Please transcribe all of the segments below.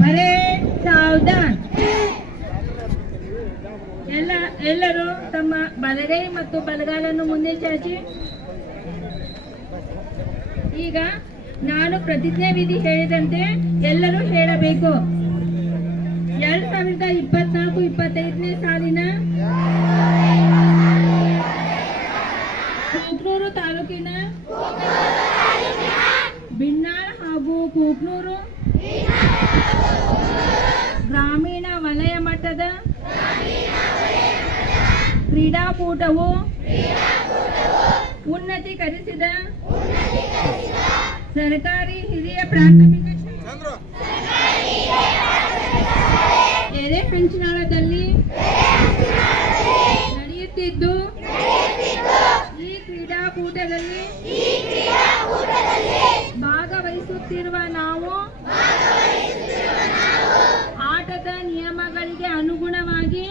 Parade Savdhaan. ಎಲ್ಲರೂ ತಮ್ಮ ಬಲಗೈ ಮತ್ತು ಬಲಗಾಲನ್ನು ಮುಂದೆ ಚಾಚಿ. ಈಗ ನಾನು ಪ್ರತಿಜ್ಞೆ ವಿಧಿ ಹೇಳಿದಂತೆ ಎಲ್ಲರೂ ಹೇಳಬೇಕು. 2024-25ನೇ ಸಾಲಿನ ಕೂಕ್ನೂರು ತಾಲೂಕಿನ ಬಿನ್ನಾಳ ಹಾಗೂ ಕೂಕ್ನೂರು ಗ್ರಾಮೀಣ ವಲಯ ಮಟ್ಟದ ಕ್ರೀಡಾಕೂಟವು ಉನ್ನತೀಕರಿಸಿದ ಸರ್ಕಾರಿ ಹಿರಿಯ ಪ್ರಾಥಮಿಕ ಎರೆಹಂಚಿನಾಳದಲ್ಲಿ ನಡೆಯುತ್ತಿದ್ದು, ಈ ಕ್ರೀಡಾಕೂಟದಲ್ಲಿ ಭಾಗವಹಿಸುತ್ತಿರುವ ನಾವು ಆಟದ ನಿಯಮಗಳಿಗೆ ಅನುಗುಣವಾಗಿ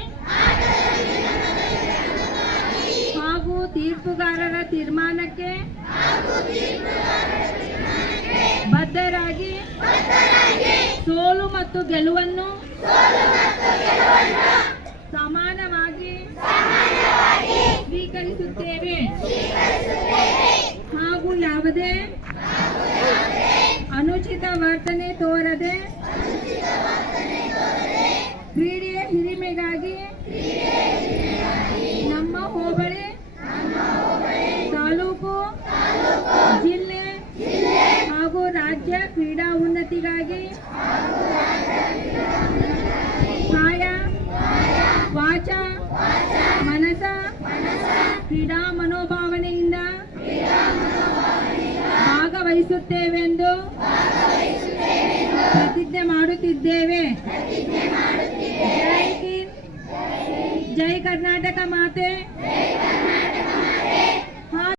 ಹಾಗೂ ತೀರ್ಪುಗಾರರ ತೀರ್ಮಾನಕ್ಕೆ ಬದ್ಧರಾಗಿ ಸೋಲು ಮತ್ತು ಗೆಲುವನ್ನು ಸಮಾನವಾಗಿ ಸ್ವೀಕರಿಸುತ್ತೇವೆ ಹಾಗೂ ಯಾವುದೇ ಅನುಚಿತ ವರ್ತನೆ ತೋರದೆ ಕ್ರೀಡೆಯ ಹಿರಿಮೆಗಾಗಿ ನಮ್ಮ ಹೋಬಳಿ, ತಾಲೂಕು, ಜಿಲ್ಲೆ ಹಾಗೂ ರಾಜ್ಯ ಕ್ರೀಡಾ ಉನ್ನತಿಗಾಗಿ ಕಾಯ ವಾಚ ಮನಸ ಕ್ರೀಡಾ ಮನೋಭಾವನೆಯಿಂದ ಭಾಗವಹಿಸುತ್ತೇವೆಂದು ಪ್ರತಿಜ್ಞೆ ಮಾಡುತ್ತಿದ್ದೇವೆ. ಜೈ ಹಿಂದ್, ಜೈ ಕರ್ನಾಟಕ ಮಾತೆ.